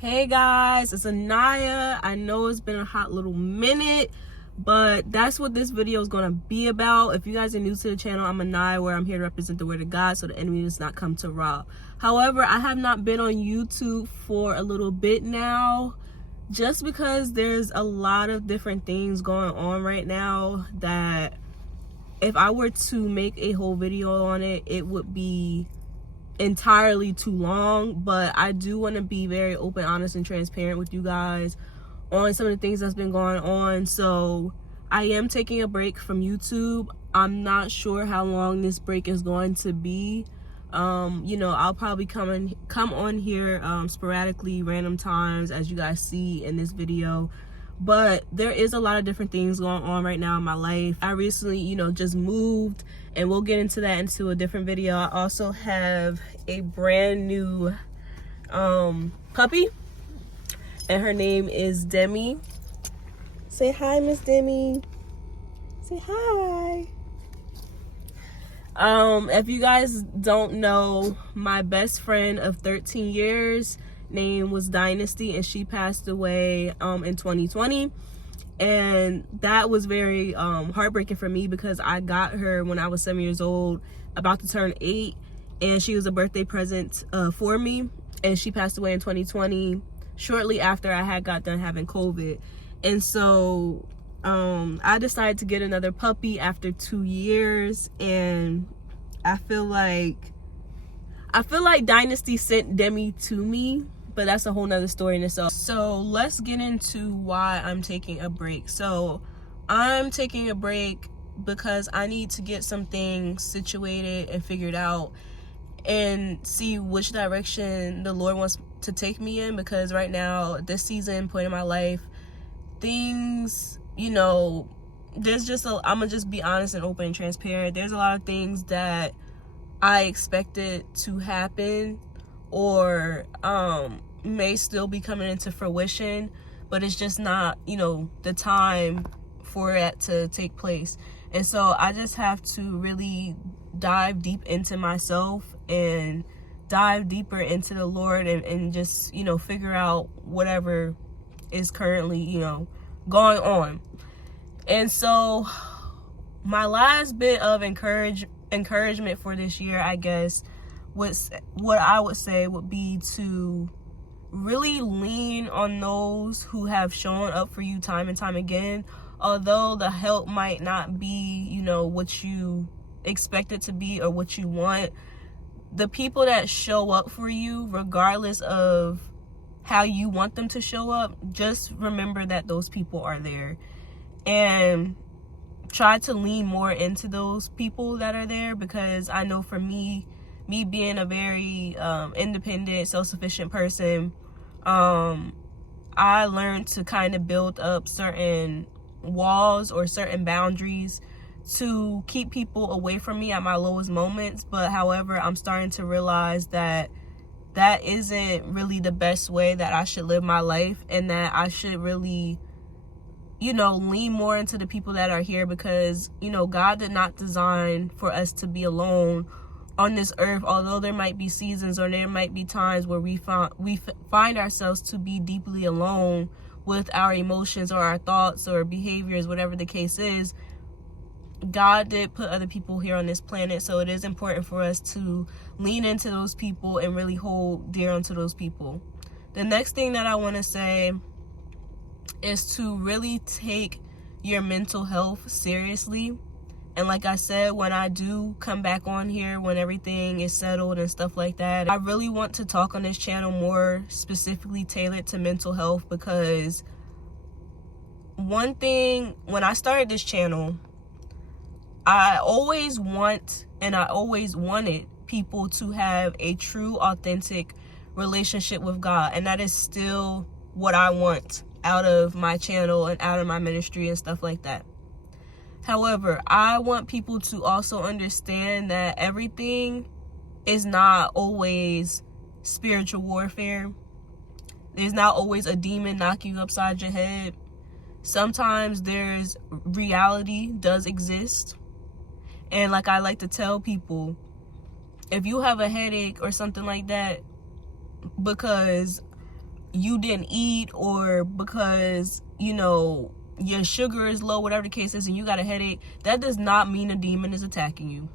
Hey guys, it's Anaya. I know it's been a hot little minute, but that's what this video is going to be about. If you guys are new to the channel, I'm Anaya, where I'm here to represent the word of God so the enemy does not come to rob. However, I have not been on YouTube for a little bit now, just because there's a lot of different things going on right now that if I were to make a whole video on it, it would be entirely too long. But I do want to be very open, honest, and transparent with you guys on some of the things that's been going on. So I am taking a break from YouTube. I'm not sure how long this break is going to be. I'll probably come on here sporadically, random times, as you guys see in this video. But there is a lot of different things going on right now in my life. I recently, just moved, and we'll get into that into a different video. I also have a brand new puppy, and her name is Demi. Say hi, Miss Demi. Say hi. If you guys don't know, my best friend of 13 years name was Dynasty, and she passed away in 2020, and that was very heartbreaking for me because I got her when I was 7 years old, about to turn 8, and she was a birthday present for me, and she passed away in 2020 shortly after I had got done having COVID. And so I decided to get another puppy after 2 years, and I feel like Dynasty sent Demi to me, but that's a whole nother story in itself. So let's get into why I'm taking a break. So I'm taking a break because I need to get some things situated and figured out and see which direction the Lord wants to take me in, because right now, this season, point in my life, things, there's just I'm gonna just be honest and open and transparent. There's a lot of things that I expected to happen or may still be coming into fruition, but it's just not, the time for it to take place. And so I just have to really dive deep into myself and dive deeper into the Lord and just, figure out whatever is currently, going on. And so my last bit of encouragement for this year, I guess, what I would say would be to really lean on those who have shown up for you time and time again. Although the help might not be, what you expect it to be or what you want, the people that show up for you, regardless of how you want them to show up, just remember that those people are there, and try to lean more into those people that are there. Because I know for me being a very independent, self-sufficient person, I learned to kind of build up certain walls or certain boundaries to keep people away from me at my lowest moments. But however, I'm starting to realize that isn't really the best way that I should live my life, and that I should really, lean more into the people that are here, because, God did not design for us to be alone on this earth. Although there might be seasons or there might be times where we find ourselves to be deeply alone with our emotions or our thoughts or behaviors, whatever the case is, God did put other people here on this planet. So it is important for us to lean into those people and really hold dear onto those people. The next thing that I want to say is to really take your mental health seriously. And like I said, when I do come back on here, when everything is settled and stuff like that, I really want to talk on this channel more specifically tailored to mental health. Because one thing, when I started this channel, I always wanted people to have a true, authentic relationship with God. And that is still what I want out of my channel and out of my ministry and stuff like that. However, I want people to also understand that everything is not always spiritual warfare. There's not always a demon knocking you upside your head. Sometimes reality does exist. And like I like to tell people, if you have a headache or something like that, because you didn't eat, or because, you know, your sugar is low, whatever the case is, and you got a headache, that does not mean a demon is attacking you.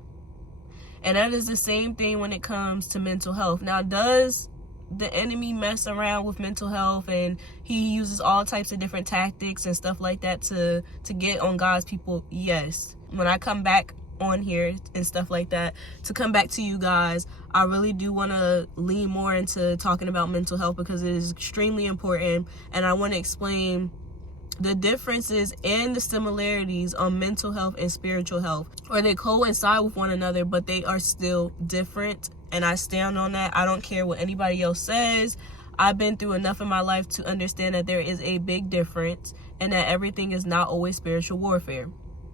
And that is the same thing when it comes to mental health. Now, does the enemy mess around with mental health, and he uses all types of different tactics and stuff like that to get on God's people? Yes. When I come back on here and stuff like that, to come back to you guys, I really do want to lean more into talking about mental health, because it is extremely important, and I want to explain the differences and the similarities on mental health and spiritual health, or they coincide with one another, but they are still different. And I stand on that. I don't care what anybody else says. I've been through enough in my life to understand that there is a big difference, and that everything is not always spiritual warfare.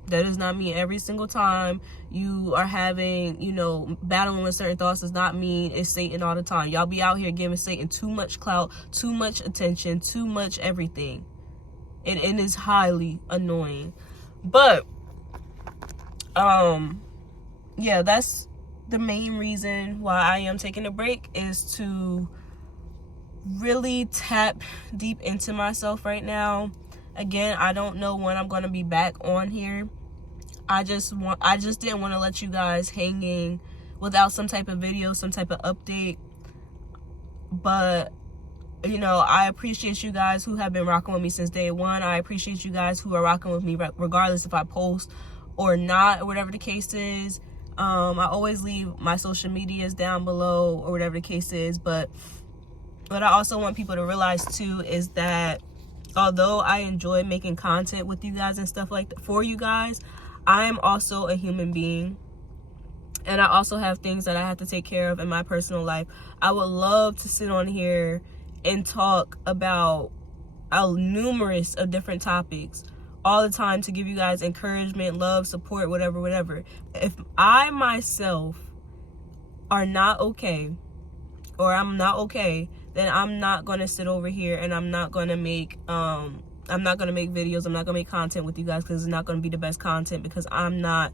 That does not mean every single time you are having, you know, battling with certain thoughts, does not mean it's Satan all the time. Y'all be out here giving Satan too much clout, too much attention, too much everything. And it is highly annoying. But yeah, that's the main reason why I am taking a break, is to really tap deep into myself right now. Again, I don't know when I'm going to be back on here. I just didn't want to let you guys hanging without some type of video, some type of update. But you know, I appreciate you guys who have been rocking with me since day one. I appreciate you guys who are rocking with me regardless if I post or not, or whatever the case is. I always leave my social medias down below, or whatever the case is. But what I also want people to realize too is that although I enjoy making content with you guys and stuff like that for you guys, I am also a human being. And I also have things that I have to take care of in my personal life. I would love to sit on here and talk about numerous of different topics all the time, to give you guys encouragement, love, support, whatever. If I myself are not okay, or I'm not okay, then I'm not going to sit over here and I'm not going to make videos, I'm not going to make content with you guys, because it's not going to be the best content, because I'm not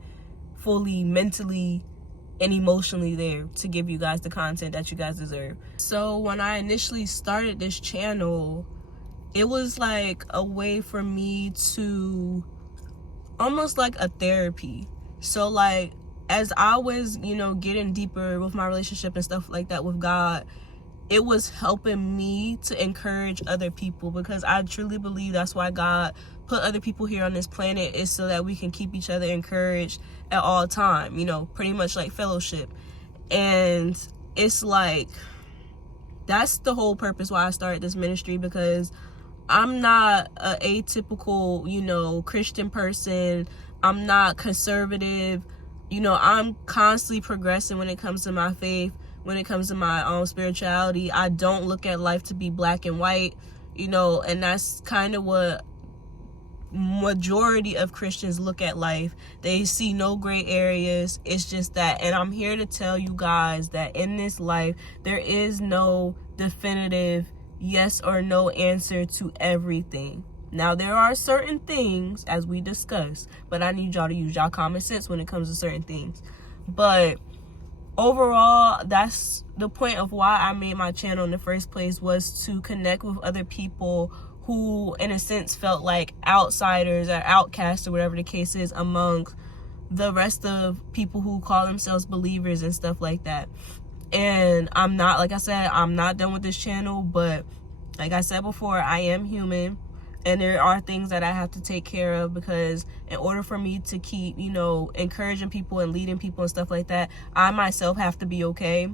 fully mentally and emotionally there to give you guys the content that you guys deserve. So when I initially started this channel, it was like a way for me to, almost like a therapy. So like, as I was, you know, getting deeper with my relationship and stuff like that with God, it was helping me to encourage other people, because I truly believe that's why God put other people here on this planet, is so that we can keep each other encouraged at all time, you know, pretty much like fellowship. And it's like, that's the whole purpose why I started this ministry, because I'm not a atypical, you know, Christian person. I'm not conservative. You know, I'm constantly progressing when it comes to my faith, when it comes to my own spirituality. I don't look at life to be black and white, you know, and that's kind of what majority of Christians look at life. They see no gray areas. It's just that. And I'm here to tell you guys that in this life, there is no definitive yes or no answer to everything. Now, there are certain things, as we discussed, but I need y'all to use y'all common sense when it comes to certain things. But overall, that's the point of why I made my channel in the first place, was to connect with other people who, in a sense, felt like outsiders or outcasts, or whatever the case is, among the rest of people who call themselves believers and stuff like that. And I'm not, like I said, I'm not done with this channel, but like I said before, I am human, and there are things that I have to take care of, because in order for me to keep, you know, encouraging people and leading people and stuff like that, I myself have to be okay.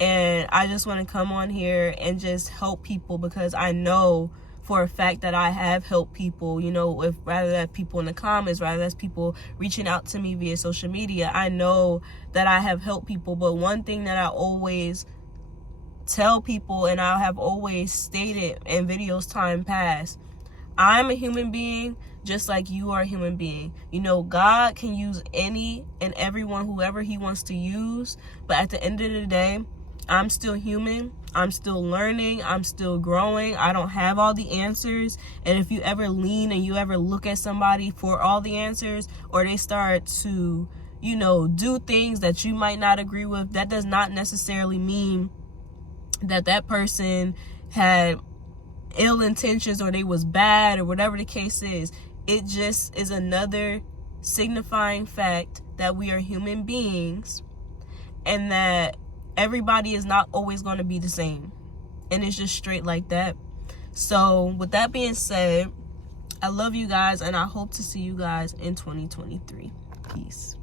And I just want to come on here and just help people, because I know for a fact that I have helped people, you know, if rather that's people in the comments, rather that's people reaching out to me via social media, I know that I have helped people. But one thing that I always tell people, and I have always stated in videos time past, I'm a human being just like you are a human being. You know, God can use any and everyone, whoever he wants to use, but at the end of the day, I'm still human. I'm still learning. I'm still growing. I don't have all the answers. And if you ever lean and you ever look at somebody for all the answers, or they start to, you know, do things that you might not agree with, that does not necessarily mean that that person had ill intentions or they was bad or whatever the case is. It just is another signifying fact that we are human beings and that everybody is not always going to be the same. And it's just straight like that. So with that being said, I love you guys and I hope to see you guys in 2023. Peace.